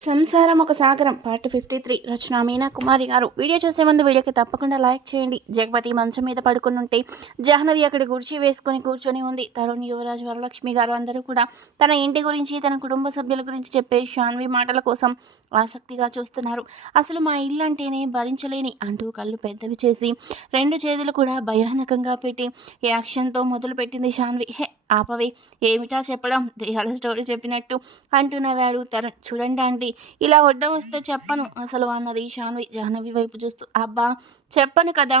సంసారం ఒక సాగరం. Part fifty three. రచన మీనా కుమారి గారు. వీడియో చూసే ముందు వీడియోకి తప్పకుండా లైక్ చేయండి. జగపతి మంచం మీద పడుకుని ఉంటే జాహ్నవి అక్కడ కుర్చీ వేసుకొని కూర్చొని ఉంది. తరుణ్ యువరాజ్ వరలక్ష్మి గారు అందరూ కూడా తన ఇంటి గురించి తన కుటుంబ సభ్యుల గురించి చెప్పే శాన్వి మాటల కోసం ఆసక్తిగా చూస్తున్నారు. అసలు మా ఇల్లు అంటేనే భరించలేని అంటూ కళ్ళు పెద్దవి చేసి రెండు చేతులు కూడా భయానకంగా పెట్టి యాక్షన్తో మొదలుపెట్టింది షాన్వి. హే ఆపవి. ఏమిటా చెప్పడం? దేహాల స్టోరీ చెప్పినట్టు అంటూ నవ్వాడు తరుణ్ చూడండి ఆంటీ ఇలా వడ్డం వస్తే చెప్పను. అసలు అన్నది షాన్వి జాహ్నవి వైపు చూస్తూ అబ్బా చెప్పను కదా.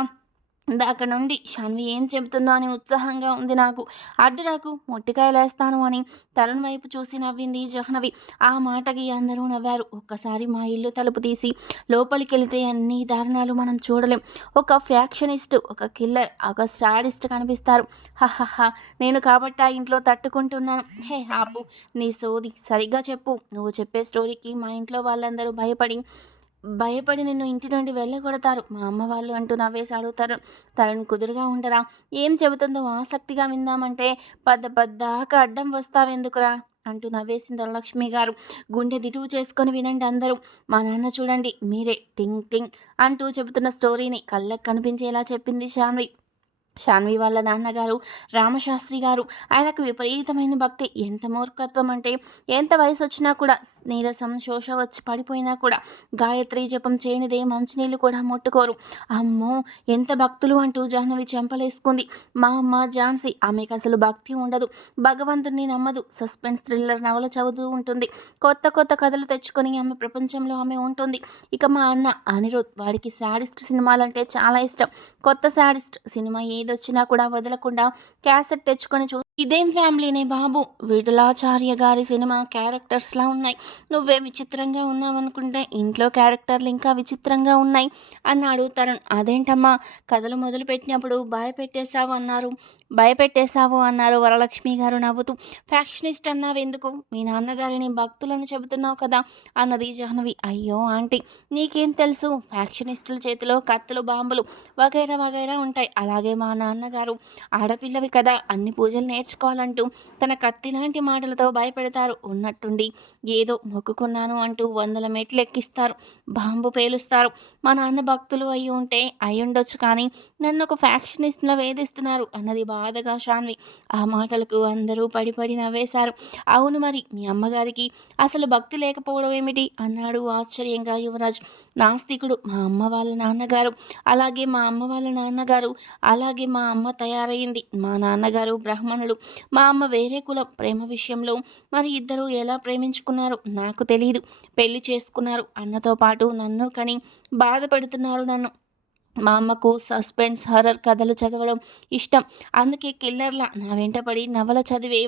అక్కడ నుండి షాన్వి ఏం చెబుతుందో అని ఉత్సాహంగా ఉంది నాకు. అడ్డు నాకు మొట్టికాయలేస్తాను అని తరుణ్ వైపు చూసి నవ్వింది జహ్నవి. ఆ మాటకి అందరూ నవ్వారు. ఒక్కసారి మా ఇల్లు తలుపు తీసి లోపలికి వెళితే అన్ని దారుణాలు మనం చూడలేం. ఒక ఫ్యాక్షనిస్ట్ ఒక కిల్లర్ ఒక స్టాడిస్ట్ కనిపిస్తారు. హహహ నేను కాబట్టి ఆ ఇంట్లో తట్టుకుంటున్నాను. హే ఆపు. నీ సోది. సరిగ్గా చెప్పు. నువ్వు చెప్పే స్టోరీకి మా ఇంట్లో వాళ్ళందరూ భయపడి భయపడి నిన్ను ఇంటి నుండి వెళ్ళగొడతారు. మా అమ్మ వాళ్ళు అంటూ నవ్వేసి అడుగుతారు. తనను కుదురుగా ఉండరా? ఏం చెబుతుందో ఆసక్తిగా విందామంటే పద్ద పద్దాక అడ్డం వస్తావెందుకురా అంటూ నవ్వేసింది ధనలక్ష్మి గారు గుండె దిటువు చేసుకొని వినండి అందరూ. మా నాన్న చూడండి మీరే టింగ్ టింగ్ అంటూ చెబుతున్న స్టోరీని కళ్ళకు కనిపించేలా చెప్పింది శాన్వి. శాన్వి వాళ్ళ నాన్నగారు రామశాస్త్రి గారు ఆయనకు విపరీతమైన భక్తి. ఎంత మూర్ఖత్వం అంటే ఎంత వయసు వచ్చినా కూడా నీరసం శోష వచ్చి పడిపోయినా కూడా గాయత్రి జపం చేయనిదే మంచినీళ్ళు కూడా ముట్టుకోరు. అమ్మో ఎంత భక్తులు అంటూ జాహ్నవి చెంపలేసుకుంది. మా అమ్మ ఝాన్సీ ఆమెకు అసలు భక్తి ఉండదు. భగవంతుడిని నమ్మదు. సస్పెన్స్ థ్రిల్లర్ నవల చదువుతూ ఉంటుంది. కొత్త కొత్త కథలు తెచ్చుకొని ఆమె ప్రపంచంలో ఆమె ఉంటుంది. ఇక మా అన్న అనిరుద్ వాడికి శాడిస్ట్ సినిమాలంటే చాలా ఇష్టం. కొత్త శాడిస్ట్ సినిమా ఏది ఏదొచ్చినా కూడా వదలకుండా క్యాసెట్ తెచ్చుకొని చూ ఇదేం ఫ్యామిలీనే బాబు? విఠలాచార్య గారి సినిమా క్యారెక్టర్స్లా ఉన్నాయి. నువ్వే విచిత్రంగా ఉన్నావనుకుంటే ఇంట్లో క్యారెక్టర్లు ఇంకా విచిత్రంగా ఉన్నాయి అన్నాడు తరుణ్. అదేంటమ్మా? కథలు మొదలుపెట్టినప్పుడు భయపెట్టేశావు అన్నారు. భయపెట్టేశావు అన్నారు వరలక్ష్మి గారు నవ్వుతూ. ఫ్యాక్షనిస్ట్ అన్నావు ఎందుకు? మీ నాన్నగారిని భక్తులను చెబుతున్నావు కదా అన్నది జాహ్నవి. అయ్యో ఆంటీ నీకేం తెలుసు? ఫ్యాక్షనిస్టుల చేతిలో కత్తులు బాంబులు వగైరా వగైరా ఉంటాయి. అలాగే మా నాన్నగారు ఆడపిల్లవి కదా అన్ని పూజలు నేర్చు నేర్చుకోవాలంటూ తన కత్తి లాంటి మాటలతో భయపెడతారు. ఉన్నట్టుండి ఏదో మొక్కుకున్నాను అంటూ వందల మెట్లు ఎక్కిస్తారు. బాంబు పేలుస్తారు. మా నాన్న భక్తులు అయి ఉంటే అయి ఉండొచ్చు కానీ నన్ను ఒక ఫ్యాక్షనిస్ట్లా వేధిస్తున్నారు అన్నది బాధగా షాన్వి. ఆ మాటలకు అందరూ పడిపడి నవ్వేశారు. అవును మరి మీ అమ్మగారికి అసలు భక్తి లేకపోవడం ఏమిటి? అన్నాడు ఆశ్చర్యంగా యువరాజ్. నాస్తికుడు మా అమ్మ వాళ్ళ నాన్నగారు. అలాగే మా అమ్మ వాళ్ళ నాన్నగారు. అలాగే మా అమ్మ తయారైంది. మా నాన్నగారు బ్రాహ్మణులు. మా అమ్మ వేరే కులం ప్రేమ విషయంలో మరి ఇద్దరు ఎలా ప్రేమించుకున్నారు నాకు తెలియదు పెళ్ళి చేసుకున్నారు అన్నతో పాటు నన్ను కని బాధపడుతున్నారు నన్ను. మా అమ్మకు సస్పెన్స్ హర్రర్ కథలు చదవడం ఇష్టం. అందుకే కిల్లర్ల నా వెంటపడి నవల చదివే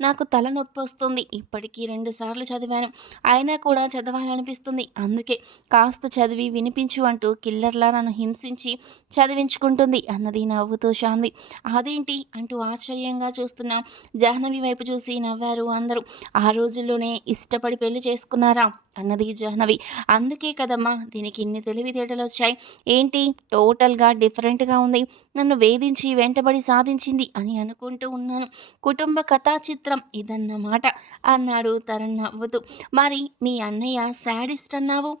నాకు తలనొప్పి వస్తుంది. ఇప్పటికీ రెండు సార్లు చదివాను. అయినా కూడా చదవాలనిపిస్తుంది. అందుకే కాస్త చదివి వినిపించు అంటూ కిల్లర్లా నన్ను హింసించి చదివించుకుంటుంది అన్నది నవ్వుతూ శాన్వి అదేంటి? అంటూ ఆశ్చర్యంగా చూస్తున్నా జాహ్నవి వైపు చూసి నవ్వారు అందరూ. ఆ రోజుల్లోనే ఇష్టపడి పెళ్ళి చేసుకున్నారా? అన్నది జాహ్నవి. అందుకే కదమ్మా దీనికి ఇన్ని తెలివితేటలు వచ్చాయి. ఏంటి? టోటల్గా డిఫరెంట్గా ఉంది. నన్ను వేధించి వెంటబడి సాధించింది అని అనుకుంటూ ఉన్నాను. కుటుంబ కథా చిత్రం ఇదన్నమాట అన్నాడు తరుణ్ నవ్వుతూ. మరి మీ అన్నయ్య శాడిస్ట్ అన్నావు?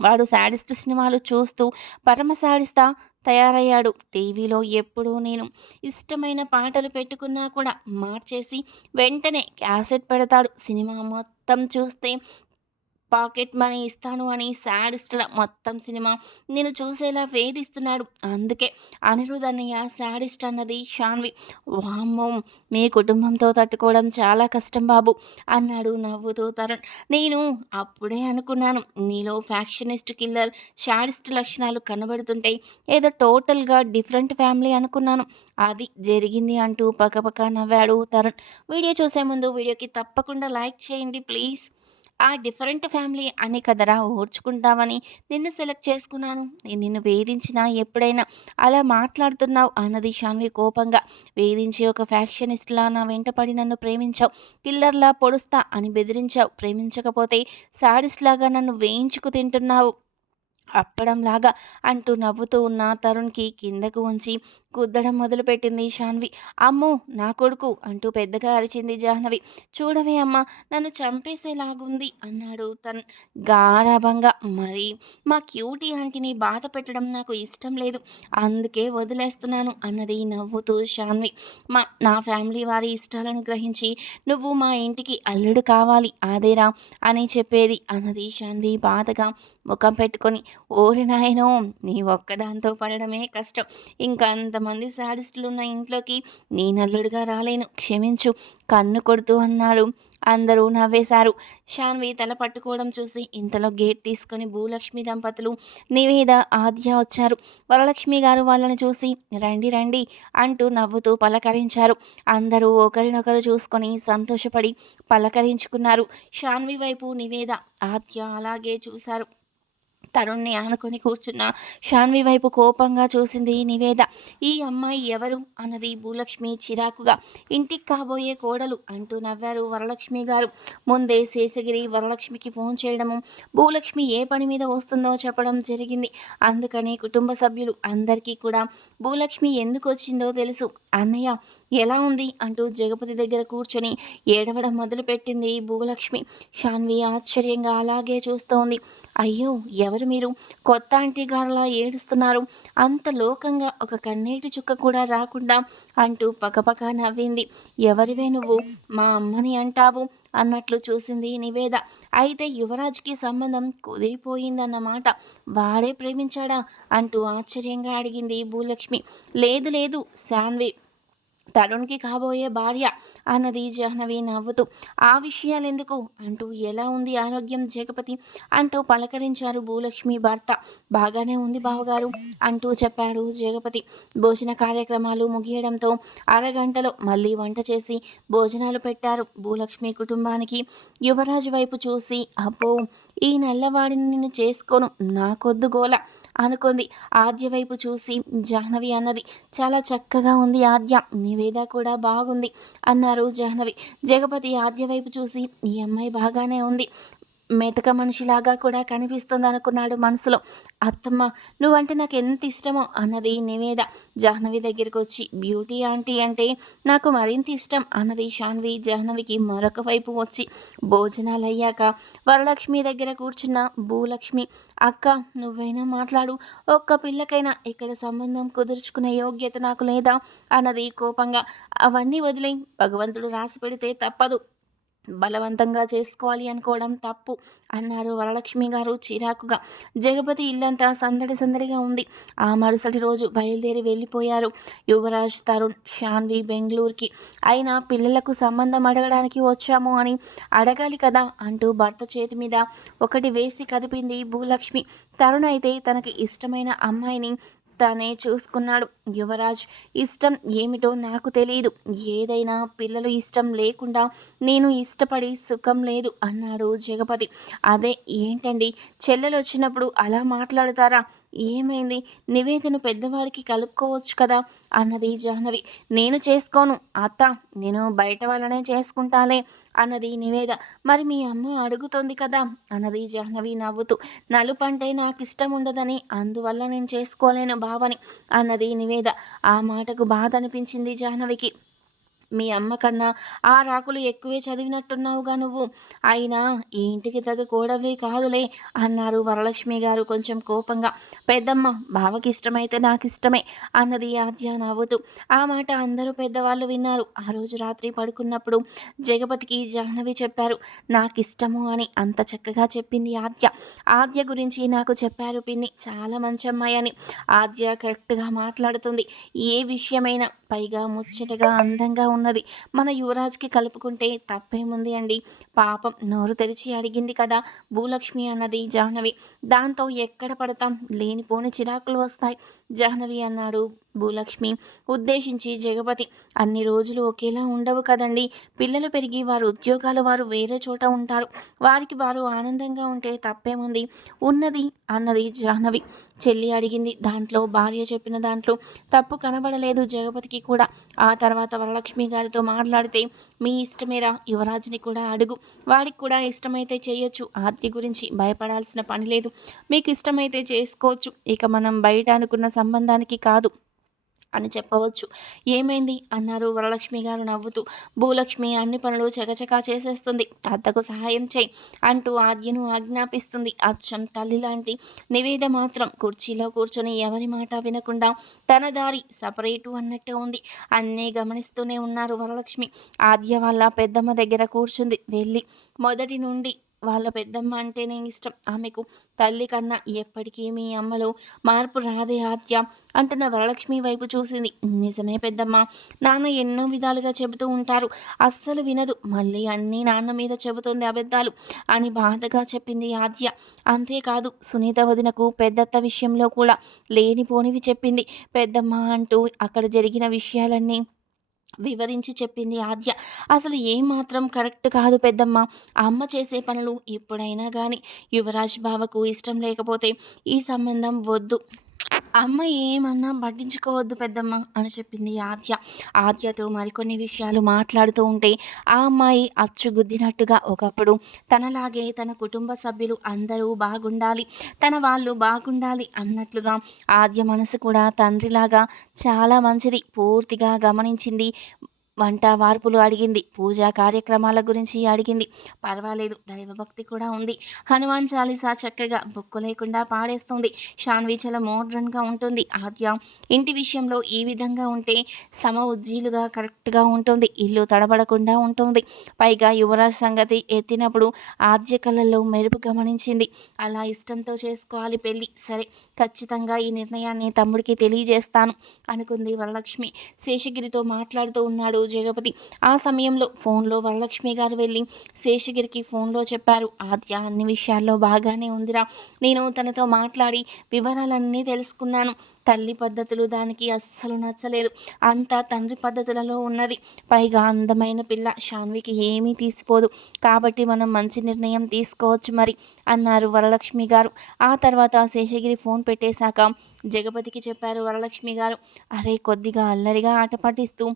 వాడు శాడిస్ట్ సినిమాలు చూస్తూ పరమ శాడిస్తా తయారయ్యాడు టీవీలో ఎప్పుడూ నేను. ఇష్టమైన పాటలు పెట్టుకున్నా కూడా మార్చేసి వెంటనే క్యాసెట్ పెడతాడు సినిమా మొత్తం చూస్తే. పాకెట్ మనీ ఇస్తాను అని శాడిస్ట్ల మొత్తం సినిమా నేను చూసేలా వేధిస్తున్నాడు. అందుకే అనిరుద్ అన్నయ్య శాడిస్ట్ అన్నది షాన్వి. వామ్మో మీ కుటుంబంతో తట్టుకోవడం చాలా కష్టం బాబు అన్నాడు నవ్వుతూ తరుణ్. నేను అప్పుడే అనుకున్నాను నీలో ఫ్యాక్షనిస్ట్ కిల్లర్ షాడిస్ట్ లక్షణాలు కనబడుతుంటాయి ఏదో టోటల్గా డిఫరెంట్ ఫ్యామిలీ అనుకున్నాను. అది జరిగింది అంటూ పక్కపక్క నవ్వాడు తరుణ్. వీడియో చూసే ముందు వీడియోకి తప్పకుండా లైక్ చేయండి ప్లీజ్. ఆ డిఫరెంట్ ఫ్యామిలీ అని కదరా ఓర్చుకుంటామని నిన్ను సెలెక్ట్ చేసుకున్నాను. నేను నిన్ను వేధించినా ఎప్పుడైనా అలా మాట్లాడుతున్నావు అన్నది షాన్వి కోపంగా. వేధించి ఒక ఫ్యాక్షనిస్ట్లా నా వెంటపడి నన్ను ప్రేమించావు. కిల్లర్లా పొడుస్తా అని బెదిరించావు. ప్రేమించకపోతే సాడిస్లాగా నన్ను వేయించుకు తింటున్నావు. అప్పడంలాగా అంటూ నవ్వుతూ ఉన్న తరుణ్కి కిందకు ఉంచి గుద్దడం మొదలుపెట్టింది షాన్వి. అమ్మో నా కొడుకు అంటూ పెద్దగా అరిచింది జాహ్నవి. చూడవే అమ్మ నన్ను చంపేసేలాగుంది అన్నాడు తను గారాభంగా. మరి మా క్యూటీ ఆంటీని బాధ పెట్టడం నాకు ఇష్టం లేదు. అందుకే వదిలేస్తున్నాను అన్నది నవ్వుతూ శాన్వి మా నా ఫ్యామిలీ వారి ఇష్టాలను గ్రహించి నువ్వు మా ఇంటికి అల్లుడు కావాలి అదేరా అని చెప్పేది అన్నది శాన్వి బాధగా ముఖం పెట్టుకొని. ఓరి నాయనో నీ ఒక్కదాంతో పడడమే కష్టం. ఇంకా అంతమంది సాడిస్టులు ఉన్న ఇంట్లోకి నీ నల్లుడిగా రాలేను. క్షమించు కన్ను కొడుతూ అన్నాడు. అందరూ నవ్వేశారు. శాన్వి తల పట్టుకోవడం చూసి ఇంతలో గేట్ తీసుకొని భూలక్ష్మి దంపతులు నివేద ఆద్య వచ్చారు. వరలక్ష్మి గారు వాళ్ళని చూసి రండి రండి అంటూ నవ్వుతూ పలకరించారు. అందరూ ఒకరినొకరు చూసుకొని సంతోషపడి పలకరించుకున్నారు. శాన్వి వైపు నివేద ఆద్య అలాగే చూశారు. తరుణ్ని ఆనుకొని కూర్చున్న శాన్వి వైపు కోపంగా చూసింది నివేద. ఈ అమ్మాయి ఎవరు అన్నది భూలక్ష్మి చిరాకుగా. ఇంటికి కాబోయే కోడలు అంటూ నవ్వారు వరలక్ష్మి గారు. ముందే శేషగిరి వరలక్ష్మికి ఫోన్ చేయడము భూలక్ష్మి ఏ పని మీద వస్తుందో చెప్పడం జరిగింది. అందుకని కుటుంబ సభ్యులు అందరికీ కూడా భూలక్ష్మి ఎందుకు వచ్చిందో తెలుసు. అన్నయ్య ఎలా ఉంది? అంటూ జగపతి దగ్గర కూర్చొని ఏడవడం మొదలుపెట్టింది భూలక్ష్మి. శాన్వి ఆశ్చర్యంగా అలాగే చూస్తోంది. అయ్యో ఎవరు మీరు కొత్త ఆంటీ గారులా ఏడుస్తున్నారు. అంత లోకంగా ఒక కన్నీటి చుక్క కూడా రాకుండా అంటూ పకపక నవ్వింది. ఎవరివే నువ్వు? మా అమ్మని అంటావు అన్నట్లు చూసింది నివేద. అయితే యువరాజ్కి సంబంధం కుదిరిపోయిందన్నమాట. వాడే ప్రేమించాడా? అంటూ ఆశ్చర్యంగా అడిగింది భూలక్ష్మి. లేదు లేదు శాన్వి తరుణ్కి కాబోయే భార్య అన్నది జాహ్నవి నవ్వుతూ ఆ విషయాలు ఎందుకు అంటూ ఎలా ఉంది ఆరోగ్యం జగపతి అంటూ పలకరించారు భూలక్ష్మి భర్త. బాగానే ఉంది బావగారు అంటూ చెప్పాడు జగపతి. భోజన కార్యక్రమాలు ముగియడంతో అరగంటలో మళ్ళీ వంట చేసి భోజనాలు పెట్టారు భూలక్ష్మి కుటుంబానికి. యువరాజు వైపు చూసి అబ్బో ఈ నల్లవాడిని నేను చేసుకోను నాకొద్దు గోల అనుకుంది. ఆద్య వైపు చూసి జాహ్నవి అన్నది చాలా చక్కగా ఉంది ఆద్య నివేద కూడా బాగుంది అన్నారు జాహ్నవి. జగపతి ఆద్య వైపు చూసి ఈ అమ్మాయి బాగానే ఉంది. మెతక మనిషిలాగా కూడా కనిపిస్తుంది అనుకున్నాడు మనసులో. అత్తమ్మ నువ్వంటే నాకు ఎంత ఇష్టమో అన్నది నివేద. జాహ్నవి దగ్గరికి వచ్చి బ్యూటీ ఆంటీ అంటే నాకు మరింత ఇష్టం అన్నది శాన్వి జాహ్నవికి మరొక వైపు వచ్చి భోజనాలు అయ్యాక వరలక్ష్మి దగ్గర కూర్చున్న భూలక్ష్మి అక్క నువ్వైనా మాట్లాడు ఒక్క పిల్లకైనా ఇక్కడ సంబంధం కుదుర్చుకునే యోగ్యత నాకు లేదా అన్నది కోపంగా అవన్నీ వదిలే భగవంతుడు రాసి పెడితే తప్పదు బలవంతంగా చేసుకోవాలి అనుకోవడం తప్పు అన్నారు వరలక్ష్మి గారు చిరాకుగా. జగపతి ఇల్లంతా సందడి సందడిగా ఉంది. ఆ మరుసటి రోజు బయలుదేరి వెళ్ళిపోయారు యువరాజ్ తరుణ్ షాన్వి బెంగళూరుకి. అయినా పిల్లలకు సంబంధం అడగడానికి వచ్చాము అని అడగాలి కదా అంటూ భర్త చేతి మీద ఒకటి వేసి కదిపింది భూలక్ష్మి. తరుణ్ అయితే తనకి ఇష్టమైన అమ్మాయిని తనే చూసుకున్నాడు. యువరాజ్ ఇష్టం ఏమిటో నాకు తెలియదు ఏదైనా పిల్లలు ఇష్టం లేకుండా నేను ఇష్టపడి సుఖం లేదు అన్నాడు జగపతి. అదే ఏంటండి? చెల్లెలు వచ్చినప్పుడు అలా మాట్లాడతారా? ఏమైంది? నివేదను పెద్దవాడికి కలుపుకోవచ్చు కదా అన్నది జాహ్నవి. నేను చేసుకోను. అత్త నేను బయట వాళ్ళనే చేసుకుంటాలే అన్నది నివేద. మరి మీ అమ్మ అడుగుతోంది కదా అన్నది జాహ్నవి నవ్వుతూ. నలుపంటే నాకు ఇష్టం ఉండదని అందువల్ల నేను చేసుకోలేను భావని అన్నది నివేద. ఆ మాటకు బాధ అనిపించింది జాహ్నవికి. మీ అమ్మ కన్నా ఆ రాకులు ఎక్కువే చదివినట్టున్నావుగా నువ్వు. అయినా ఈ ఇంటికి తగ్గ కోడవే కాదులే అన్నారు వరలక్ష్మి గారు కొంచెం కోపంగా. పెద్దమ్మ బావకి ఇష్టమైతే నాకు ఇష్టమే అన్నది ఆద్య నవ్వుతూ. ఆ మాట అందరూ పెద్దవాళ్ళు విన్నారు. ఆ రోజు రాత్రి పడుకున్నప్పుడు జగపతికి జాహ్నవి చెప్పారు నాకు ఇష్టము అని అంత చక్కగా చెప్పింది ఆద్య. ఆద్య గురించి నాకు చెప్పారు పిన్ని. చాలా మంచి అమ్మాయి అని ఆద్య కరెక్ట్గా మాట్లాడుతుంది. ఏ విషయమైనా పైగా ముచ్చటగా అందంగా ఉన్నది. మన యువరాజ్కి కలుపుకుంటే తప్పేముంది అండి? పాపం నోరు తెరిచి అడిగింది కదా భూలక్ష్మి అన్నది జాహ్నవి. దాంతో ఎక్కడ పడతాం? లేనిపోని చిరాకులు వస్తాయి. జాహ్నవి అన్నాడు భూలక్ష్మి. ఉద్దేశించి జగపతి అన్ని రోజులు ఒకేలా ఉండవు కదండి. పిల్లలు పెరిగి వారు ఉద్యోగాలు వారు వేరే చోట ఉంటారు. వారికి వారు ఆనందంగా ఉంటే తప్పేముంది? ఉన్నది అన్నది జాహ్నవి. చెల్లి అడిగింది. దాంట్లో భార్య చెప్పిన దాంట్లో తప్పు కనబడలేదు జగపతికి కూడా. ఆ తర్వాత వరలక్ష్మి గారితో మాట్లాడితే మీ ఇష్టమేరా? యువరాజుని కూడా అడుగు. వాడికి కూడా ఇష్టమైతే చేయొచ్చు. ఆర్తి గురించి భయపడాల్సిన పని లేదు. మీకు ఇష్టమైతే చేసుకోవచ్చు. ఇక మనం బయట అనుకున్న సంబంధానికి కాదు. అని చెప్పవచ్చు. ఏమైంది? అన్నారు వరలక్ష్మి గారు నవ్వుతూ. భూలక్ష్మి అన్ని పనులు చకచకా చేసేస్తుంది. అత్తకు సహాయం చేయి అంటూ ఆద్యను ఆజ్ఞాపిస్తుంది. అచ్చం తల్లి లాంటి నివేద మాత్రం కుర్చీలో కూర్చొని ఎవరి మాట వినకుండా తన దారి సపరేటు అన్నట్టు ఉంది. అన్నీ గమనిస్తూనే ఉన్నారు వరలక్ష్మి. ఆద్య వాళ్ళ పెద్దమ్మ దగ్గర కూర్చుంది. వెళ్ళి మొదటి నుండి వాళ్ళ పెద్దమ్మ అంటేనే ఇష్టం. ఆమెకు తల్లి కన్నా ఎప్పటికీ మీ అమ్మలో మార్పు రాదే ఆత్య అంటున్న వరలక్ష్మి వైపు చూసింది. నిజమే పెద్దమ్మ నాన్న ఎన్నో విధాలుగా చెబుతూ ఉంటారు. అస్సలు వినదు. మళ్ళీ అన్నీ నాన్న మీద చెబుతుంది అబద్ధాలు అని బాధగా చెప్పింది ఆద్య. అంతేకాదు సునీత వదినకు పెద్దత్త విషయంలో కూడా లేనిపోనివి చెప్పింది. పెద్దమ్మ అంటూ అక్కడ జరిగిన విషయాలన్నీ వివరించి చెప్పింది ఆద్య. అసలు ఏమాత్రం కరెక్ట్ కాదు పెద్దమ్మ. అమ్మ చేసే పనులు ఎప్పుడైనా కానీ యువరాజ్ బావకు ఇష్టం లేకపోతే ఈ సంబంధం వద్దు. అమ్మ ఏమన్నా పట్టించుకోవద్దు పెద్దమ్మ అని చెప్పింది ఆద్య. ఆద్యతో మరికొన్ని విషయాలు మాట్లాడుతూ ఉంటే ఆ అమ్మాయి అచ్చుగుద్దినట్టుగా ఒకప్పుడు తనలాగే తన కుటుంబ సభ్యులు అందరూ బాగుండాలి తన వాళ్ళు బాగుండాలి అన్నట్లుగా ఆద్య మనసు కూడా తండ్రిలాగా చాలా మంచిది పూర్తిగా గమనించింది. వంట వార్పులు అడిగింది. పూజా కార్యక్రమాల గురించి అడిగింది. పర్వాలేదు దైవభక్తి కూడా ఉంది. హనుమాన్ చాలీసా చక్కగా బుక్కు లేకుండా పాడేస్తుంది. షాన్వి చాలా మోడ్రన్గా ఉంటుంది. ఆద్య ఇంటి విషయంలో ఈ విధంగా ఉంటే సమ ఉజ్జీలుగా కరెక్ట్గా ఉంటుంది. ఇల్లు తడబడకుండా ఉంటుంది. పైగా యువరాజ్ సంగతి ఎత్తినప్పుడు ఆద్య కళల్లో మెరుపు గమనించింది. అలా ఇష్టంతో చేసుకోవాలి పెళ్ళి. సరే ఖచ్చితంగా ఈ నిర్ణయాన్ని తమ్ముడికి తెలియజేస్తాను అనుకుంది వరలక్ష్మి. శేషగిరితో మాట్లాడుతూ ఉన్నాడు జగపతి. ఆ సమయంలో ఫోన్లో వరలక్ష్మి గారు వెళ్ళి శేషగిరికి ఫోన్లో చెప్పారు ఆద్య అన్ని విషయాల్లో బాగానే ఉందిరా. నేను తనతో మాట్లాడి వివరాలన్నీ తెలుసుకున్నాను. తల్లి పద్ధతులు దానికి అస్సలు నచ్చలేదు. అంతా తండ్రి పద్ధతులలో ఉన్నది. పైగా అందమైన పిల్ల శాన్వికి ఏమీ తీసిపోదు. కాబట్టి మనం మంచి నిర్ణయం తీసుకోవచ్చు మరి అన్నారు వరలక్ష్మి గారు. ఆ తర్వాత శేషగిరి ఫోన్ పెట్టేశాక జగపతికి చెప్పారు వరలక్ష్మి గారు అరే కొద్దిగా అల్లరిగా ఆట పాటిస్తూ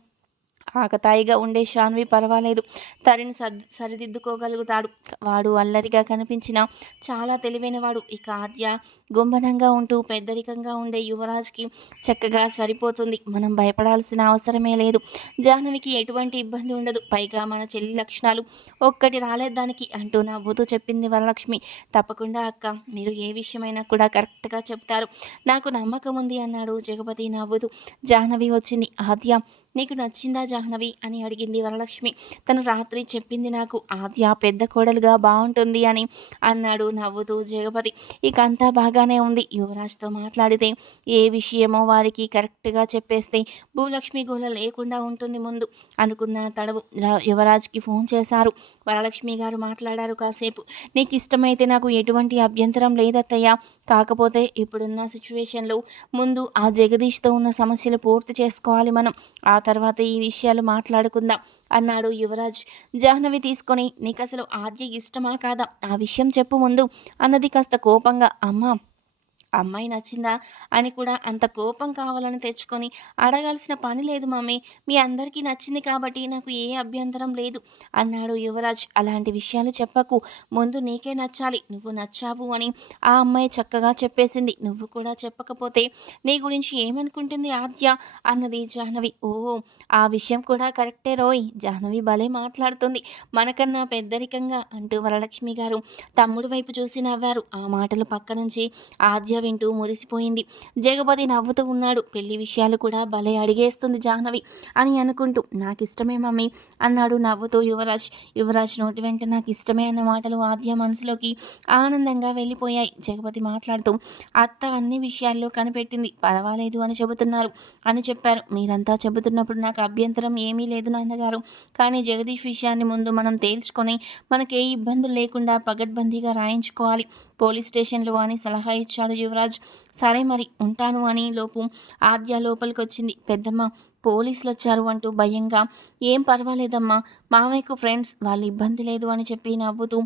ఆకతాయిగా ఉండే షాన్వి పర్వాలేదు. తరిని సర్ సరిదిద్దుకోగలుగుతాడు. వాడు అల్లరిగా కనిపించిన చాలా తెలివైనవాడు. ఇక ఆద్య గుంభనంగా ఉంటూ పెద్దరికంగా ఉండే యువరాజ్కి చక్కగా సరిపోతుంది. మనం భయపడాల్సిన అవసరమే లేదు. జాహ్నవికి ఎటువంటి ఇబ్బంది ఉండదు. పైగా మన చెల్లి లక్షణాలు ఒక్కటి రాలేదానికి అంటూ నవ్వుతూ చెప్పింది వరలక్ష్మి. తప్పకుండా అక్క మీరు ఏ విషయమైనా కూడా కరెక్ట్గా చెప్తారు. నాకు నమ్మకం ఉంది అన్నాడు జగపతి నవ్వుతూ. జాహ్నవి వచ్చింది. ఆద్య నీకు నచ్చిందా జాహ్నవి అని అడిగింది వరలక్ష్మి. తను రాత్రి చెప్పింది నాకు ఆద్య పెద్ద కోడలుగా బాగుంటుంది అని అన్నాడు నవ్వుతూ జగపతి. ఇక అంతా బాగానే ఉంది. యువరాజ్తో మాట్లాడితే ఏ విషయమో వారికి కరెక్ట్గా చెప్పేస్తే భూలక్ష్మి గోల లేకుండా ఉంటుంది ముందు అనుకున్న తడవు యువరాజ్కి ఫోన్ చేశారు. వరలక్ష్మి గారు మాట్లాడారు కాసేపు. నీకు ఇష్టమైతే నాకు ఎటువంటి అభ్యంతరం లేదత్తయ్యా. కాకపోతే ఇప్పుడున్న సిచ్యువేషన్లో ముందు ఆ జగదీష్తో ఉన్న సమస్యలు పూర్తి చేసుకోవాలి మనం. ఆ తర్వాత ఈ విషయాలు మాట్లాడుకుందాం. అన్నాడు యువరాజ్. జాహ్నవి తీసుకొని నీకు అసలు ఆద్య ఇష్టమా కాదా? ఆ విషయం చెప్పు ముందు. అన్నది కాస్త కోపంగా అమ్మ అమ్మాయి నచ్చిందా అని కూడా అంత కోపం కావాలని తెచ్చుకొని అడగాల్సిన పని లేదు మమ్మీ మీ అందరికీ నచ్చింది కాబట్టి నాకు ఏ అభ్యంతరం లేదు అన్నాడు యువరాజ్. అలాంటి విషయాలు చెప్పకు. ముందు నీకే నచ్చాలి. నువ్వు నచ్చావు అని ఆ అమ్మాయి చక్కగా చెప్పేసింది. నువ్వు కూడా చెప్పకపోతే నీ గురించి ఏమనుకుంటుంది ఆద్య అన్నది జాహ్నవి. ఓ ఆ విషయం కూడా కరెక్టే రోయ్. జాహ్నవి భలే మాట్లాడుతుంది. మనకన్నా పెద్దరికంగా అంటూ వరలక్ష్మి గారు తమ్ముడు వైపు చూసి నవ్వారు. ఆ మాటలు పక్క నుంచి ఆద్య వింటూ మురిసిపోయింది. జగపతి నవ్వుతూ ఉన్నాడు. పెళ్ళి విషయాలు కూడా భలే అడిగేస్తుంది జాహ్నవి అని అనుకుంటూ. నాకు ఇష్టమే మమ్మీ అన్నాడు నవ్వుతూ యువరాజ్. యువరాజ్ నోటి వెంట నాకు ఇష్టమే అన్న మాటలు ఆద్య మనసులోకి ఆనందంగా వెళ్ళిపోయాయి. జగపతి మాట్లాడుతూ అత్త అన్ని విషయాల్లో కనిపెట్టింది. పర్వాలేదు అని చెబుతున్నారు. అని చెప్పారు. మీరంతా చెబుతున్నప్పుడు నాకు అభ్యంతరం ఏమీ లేదు నాన్నగారు. కానీ జగదీష్ విషయాన్ని ముందు మనం తేల్చుకొని మనకి ఏ ఇబ్బందులు లేకుండా పగడ్బందీగా రాయించుకోవాలి. పోలీస్ స్టేషన్లో అని సలహా ఇచ్చాడు యువరాజ్. సరే మరి ఉంటాను అని లోపు ఆద్య లోపలికి వచ్చింది పెద్దమ్మ పోలీసులు వచ్చారు అంటూ భయంగా ఏం పర్వాలేదమ్మా మామయ్యకు ఫ్రెండ్స్ వాళ్ళు ఇబ్బంది లేదు అని చెప్పి నవ్వుతూ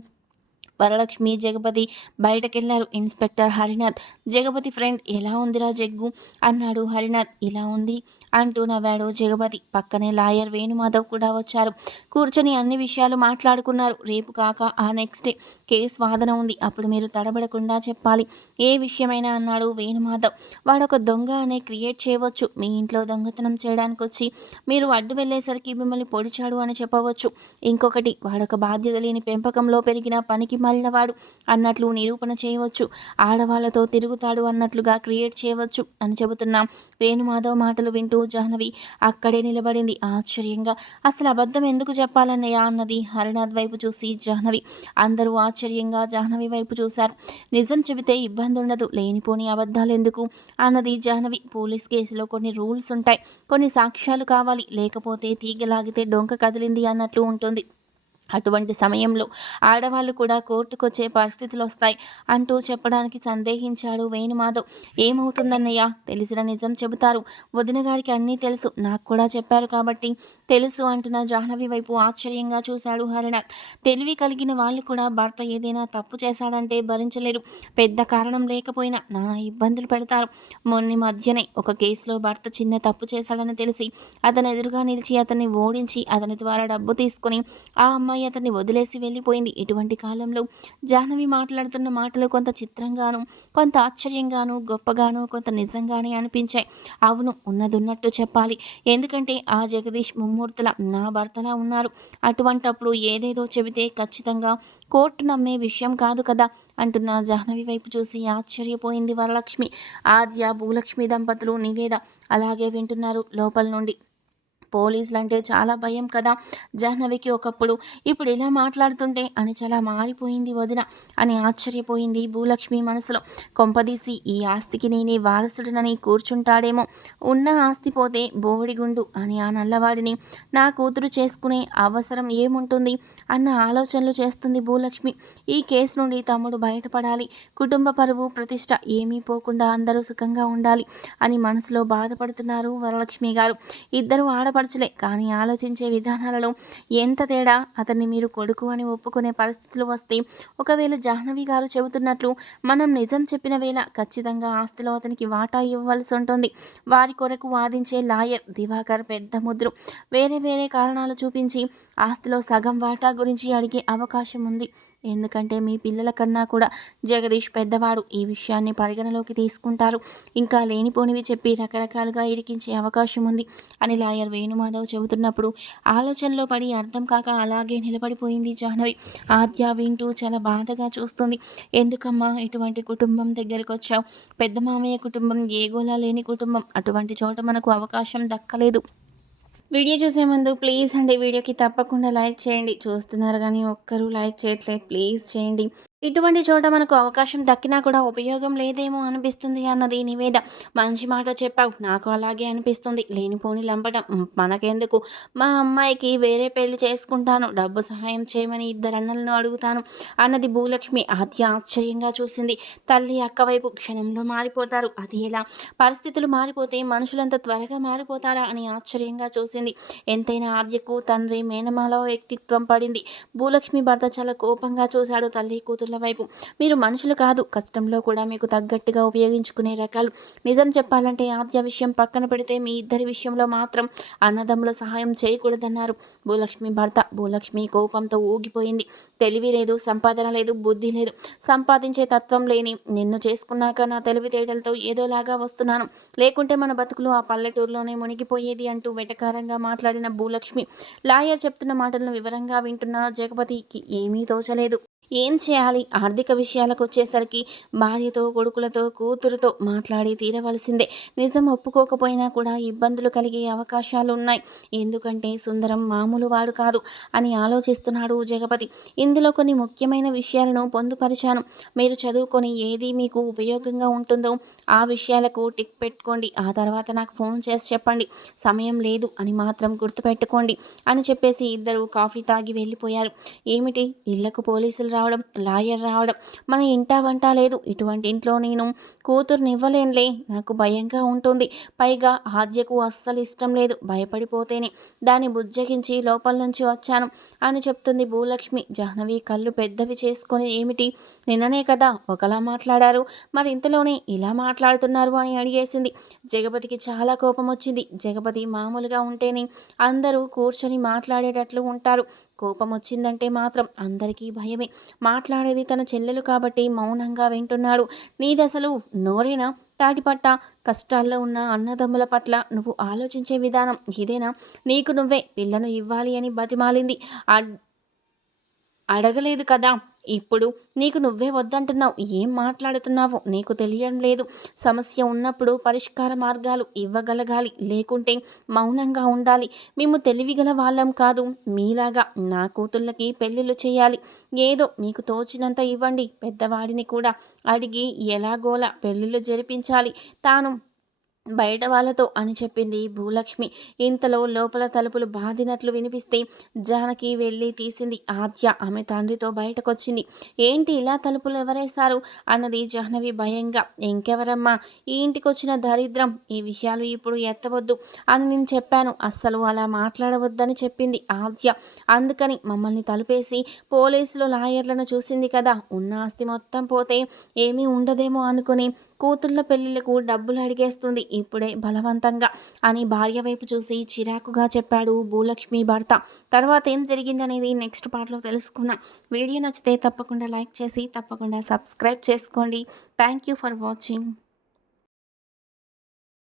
వరలక్ష్మి జగపతి బయటకెళ్ళారు. ఇన్స్పెక్టర్ హరినాథ్ జగపతి ఫ్రెండ్ ఎలా ఉందిరా జగ్గు? అన్నాడు హరినాథ్. ఇలా ఉంది అంటూ నవ్వాడు జగపతి. పక్కనే లాయర్ వేణుమాధవ్ కూడా వచ్చారు. కూర్చొని అన్ని విషయాలు మాట్లాడుకున్నారు. రేపు కాక ఆ నెక్స్ట్ డే కేసు వాదన ఉంది. అప్పుడు మీరు తడబడకుండా చెప్పాలి. ఏ విషయమైనా అన్నాడు వేణుమాధవ్. వాడొక దొంగ అనే క్రియేట్ చేయవచ్చు. మీ ఇంట్లో దొంగతనం చేయడానికి వచ్చి మీరు అడ్డు వెళ్ళేసరికి మిమ్మల్ని పొడిచాడు అని చెప్పవచ్చు. ఇంకొకటి వాడొక బాధ్యత లేని పెంపకంలో పెరిగిన పనికి మళ్ళినవాడు అన్నట్లు నిరూపణ చేయవచ్చు. ఆడవాళ్ళతో తిరుగుతాడు అన్నట్లుగా క్రియేట్ చేయవచ్చు అని చెబుతున్నాం వేణుమాధవ్ మాటలు వింటూ జాహ్నవి అక్కడే నిలబడింది. ఆశ్చర్యంగా అసలు అబద్ధం ఎందుకు చెప్పాలన్నయ్య? అన్నది హరినాథ్ వైపు చూసి జాహ్నవి. అందరూ ఆశ్చర్యంగా జాహ్నవి వైపు చూశారు. నిజం చెబితే ఇబ్బంది ఉండదు లేనిపోని అబద్ధాలు ఎందుకు అన్నది జాహ్నవి. పోలీస్ కేసులో కొన్ని రూల్స్ ఉంటాయి కొన్ని సాక్ష్యాలు కావాలి. లేకపోతే తీగలాగితే డొంక కదిలింది అన్నట్లు ఉంటుంది. అటువంటి సమయంలో ఆడవాళ్ళు కూడా కోర్టుకొచ్చే పరిస్థితులు వస్తాయి అంటూ చెప్పడానికి సందేహించాడు వేణుమాధవ్. ఏమవుతుందన్నయ్య? తెలిసిన నిజం చెబుతారు. వదిన గారికి అన్నీ తెలుసు. నాకు కూడా చెప్పారు కాబట్టి తెలుసు అంటున్న జాహ్నవి వైపు ఆశ్చర్యంగా చూశాడు హరినాథ్ తెలివి కలిగిన వాళ్ళు కూడా భర్త ఏదైనా తప్పు చేశాడంటే భరించలేరు. పెద్ద కారణం లేకపోయినా నానా ఇబ్బందులు పెడతారు. మొన్న మధ్యనే ఒక కేసులో భర్త చిన్న తప్పు చేశాడని తెలిసి అతను ఎదురుగా నిలిచి అతన్ని ఓడించి అతని ద్వారా డబ్బు తీసుకుని ఆ అమ్మాయి అతన్ని వదిలేసి వెళ్ళిపోయింది. ఇటువంటి కాలంలో జాహ్నవి మాట్లాడుతున్న మాటలు కొంత చిత్రంగాను కొంత ఆశ్చర్యంగాను గొప్పగాను కొంత నిజంగానే అనిపించాయి. అవును ఉన్నదున్నట్టు చెప్పాలి. ఎందుకంటే ఆ జగదీష్ ముమ్మూర్తుల నా భర్తలా ఉన్నారు. అటువంటప్పుడు ఏదేదో చెబితే ఖచ్చితంగా కోర్టు నమ్మే విషయం కాదు కదా అంటున్న జాహ్నవి వైపు చూసి ఆశ్చర్యపోయింది వరలక్ష్మి. ఆద్య భూలక్ష్మి దంపతులు నివేద అలాగే వింటున్నారు లోపల నుండి. పోలీసులు అంటే చాలా భయం కదా? జాహ్నవికి ఒకప్పుడు ఇప్పుడు ఇలా మాట్లాడుతుంటే అని చాలా మారిపోయింది వదిన అని ఆశ్చర్యపోయింది భూలక్ష్మి మనసులో. కొంపదీసి ఈ ఆస్తికి నేనే వారసుడినని కూర్చుంటాడేమో. ఉన్న ఆస్తి పోతే బోవడిగుండు అని ఆ నల్లవాడిని. నా కూతురు చేసుకునే అవసరం ఏముంటుంది అన్న ఆలోచనలు చేస్తుంది భూలక్ష్మి. ఈ కేసు నుండి తమ్ముడు బయటపడాలి. కుటుంబ పరువు ప్రతిష్ట ఏమీ పోకుండా అందరూ సుఖంగా ఉండాలి అని మనసులో బాధపడుతున్నారు వరలక్ష్మి గారు. ఇద్దరు ఆడపడు ఆడపడుచులే కానీ ఆలోచించే విధానాలలో ఎంత తేడా? అతన్ని మీరు కొడుకు అని ఒప్పుకునే పరిస్థితులు వస్తే ఒకవేళ జాహ్నవి గారు చెబుతున్నట్లు మనం నిజం చెప్పిన వేళ ఖచ్చితంగా ఆస్తిలో అతనికి వాటా ఇవ్వవలసి ఉంటుంది. వారి కొరకు వాదించే లాయర్ దివాకర్ పెద్ద ముద్రు. వేరే వేరే కారణాలు చూపించి ఆస్తిలో సగం వాటా గురించి అడిగే అవకాశం ఉంది. ఎందుకంటే మీ పిల్లల కన్నా కూడా జగదీష్ పెద్దవాడు ఈ విషయాన్ని పరిగణలోకి తీసుకుంటారు. ఇంకా లేనిపోనివి చెప్పి రకరకాలుగా ఇరికించే అవకాశం ఉంది అని లాయర్ వేణుమాధవ్ చెబుతున్నప్పుడు ఆలోచనలో పడి అర్థం కాక అలాగే నిలబడిపోయింది జాహ్నవి. ఆద్య వింటూ చాలా బాధగా చూస్తుంది. ఎందుకమ్మా ఇటువంటి కుటుంబం దగ్గరికి వచ్చావు? పెద్ద మామయ్య కుటుంబం ఏగోలా లేని కుటుంబం? అటువంటి చోట మనకు అవకాశం దక్కలేదు. వీడియో చూసే ముందు ప్లీజ్ అండి వీడియోకి తప్పకుండా లైక్ చేయండి. చూస్తున్నారు కానీ ఒక్కరూ లైక్ చేయట్లేదు. ప్లీజ్ చేయండి. ఇటువంటి చోట మనకు అవకాశం దక్కినా కూడా ఉపయోగం లేదేమో అనిపిస్తుంది అన్నది నివేద మంచి మాట చెప్పావు. నాకు అలాగే అనిపిస్తుంది. లేనిపోని లంపటం. మనకెందుకు? మా అమ్మాయికి వేరే పెళ్ళి చేసుకుంటాను. డబ్బు సహాయం చేయమని ఇద్దరు అన్నలను అడుగుతాను అన్నది భూలక్ష్మి ఆద్య ఆశ్చర్యంగా చూసింది. తల్లి అక్క వైపు క్షణంలో మారిపోతారు. అది ఎలా? పరిస్థితులు మారిపోతే మనుషులంత త్వరగా మారిపోతారా అని ఆశ్చర్యంగా చూసింది. ఎంతైనా ఆద్యకు తండ్రి మేనమాల వ్యక్తిత్వం పడింది. భూలక్ష్మి భర్త చాలా కోపంగా చూశాడు. తల్లి కూతురు కూతుర్ల వైపు. మీరు మనుషులు కాదు కష్టంలో కూడా మీకు తగ్గట్టుగా ఉపయోగించుకునే రకాలు. నిజం చెప్పాలంటే ఆద్య విషయం పక్కన పెడితే మీ ఇద్దరి విషయంలో మాత్రం అన్నదమ్ముల సహాయం చేయకూడదన్నారు. భూలక్ష్మి భర్త భూలక్ష్మి కోపంతో ఊగిపోయింది. తెలివి లేదు సంపాదన లేదు బుద్ధి లేదు. సంపాదించే తత్వం లేని నిన్ను చేసుకున్నాక నా తెలివితేటలతో ఏదోలాగా వస్తున్నాను. లేకుంటే మన బతుకులు ఆ పల్లెటూరులోనే మునిగిపోయేది అంటూ వెటకారంగా మాట్లాడిన భూలక్ష్మి. లాయర్ చెప్తున్న మాటలను వివరంగా వింటున్న జగపతికి ఏమీ తోచలేదు. ఏం చేయాలి? ఆర్థిక విషయాలకు వచ్చేసరికి భార్యతో కొడుకులతో కూతురుతో మాట్లాడి తీరవలసిందే. నిజం ఒప్పుకోకపోయినా కూడా ఇబ్బందులు కలిగే అవకాశాలు ఉన్నాయి ఎందుకంటే సుందరం మామూలు వాడు కాదు అని ఆలోచిస్తున్నాడు జగపతి. ఇందులో కొన్ని ముఖ్యమైన విషయాలను పొందుపరిచాను. మీరు చదువుకొని ఏది మీకు ఉపయోగంగా ఉంటుందో ఆ విషయాలకు టిక్ పెట్టుకోండి. ఆ తర్వాత నాకు ఫోన్ చేసి చెప్పండి. సమయం లేదు అని మాత్రం గుర్తుపెట్టుకోండి అని చెప్పేసి ఇద్దరు కాఫీ తాగి వెళ్ళిపోయారు. ఏమిటి? ఇళ్ళకు పోలీసులు రావడం లాయర్ రావడం మన ఇంటా వంట లేదు. ఇటువంటి ఇంట్లో నేను కూతుర్ని ఇవ్వలేనులే నాకు భయంగా ఉంటుంది. పైగా ఆద్యకు అస్సలు ఇష్టం లేదు. భయపడిపోతేనే దాన్ని బుజ్జగించి లోపల నుంచి వచ్చాను అని చెప్తుంది భూలక్ష్మి. జాహ్నవి కళ్ళు పెద్దవి చేసుకొని ఏమిటి? నిన్ననే కదా ఒకలా మాట్లాడారు. మరి ఇంతలోనే ఇలా మాట్లాడుతున్నారు అని అడిగేసింది. జగపతికి చాలా కోపం వచ్చింది. జగపతి మామూలుగా ఉంటేనే అందరూ కూర్చొని మాట్లాడేటట్లు ఉంటారు. కోపం వచ్చిందంటే మాత్రం అందరికీ భయమే. మాట్లాడేది తన చెల్లెలు కాబట్టి మౌనంగా వింటున్నాడు. నీదసలు నోరేనా? తాటిపట్ట కష్టాల్లో ఉన్న అన్నదమ్ముల పట్ల నువ్వు ఆలోచించే విధానం ఇదేనా? నీకు నువ్వే పిల్లను ఇవ్వాలి అని బతిమాలింది. అడగలేదు కదా? ఇప్పుడు నీకు నువ్వే వద్దంటున్నావు. ఏం మాట్లాడుతున్నావు నీకు తెలియడం లేదు. సమస్య ఉన్నప్పుడు పరిష్కార మార్గాలు ఇవ్వగలగాలి. లేకుంటే మౌనంగా ఉండాలి. మేము తెలివిగల వాళ్ళం కాదు. మీలాగా నా కూతుళ్ళకి పెళ్ళిళ్ళు చేయాలి. ఏదో మీకు తోచినంత ఇవ్వండి. పెద్దవాడిని కూడా అడిగి ఎలాగోలా పెళ్ళిళ్ళు జరిపించాలి. తాను బయట వాళ్ళతో అని చెప్పింది భూలక్ష్మి. ఇంతలో లోపల తలుపులు బాదినట్లు వినిపిస్తే జానకి వెళ్ళి తీసింది ఆద్య. ఆమె తండ్రితో బయటకొచ్చింది. ఏంటి ఇలా తలుపులు ఎవరేశారు? అన్నది జాహ్నవి భయంగా. ఇంకెవరమ్మా? ఈ ఇంటికి వచ్చిన దరిద్రం. ఈ విషయాలు ఇప్పుడు ఎత్తవద్దు. అని నేను చెప్పాను. అస్సలు అలా మాట్లాడవద్దని చెప్పింది ఆద్య. అందుకని మమ్మల్ని తలుపేసి పోలీసులు లాయర్లను చూసింది కదా. ఉన్న ఆస్తి మొత్తం పోతే ఏమీ ఉండదేమో అనుకుని కూతుళ్ళ పెళ్ళిళ్ళకు డబ్బులు అడిగేస్తుంది. ఇప్పుడే బలవంతంగా అని భార్య వైపు చూసి చిరాకుగా చెప్పాడు భూలక్ష్మి భర్త. తర్వాత ఏం జరిగిందనేది నెక్స్ట్ పార్ట్లో తెలుసుకుందాం. వీడియో నచ్చితే తప్పకుండా లైక్ చేసి తప్పకుండా సబ్స్క్రైబ్ చేసుకోండి. Thank you for watching.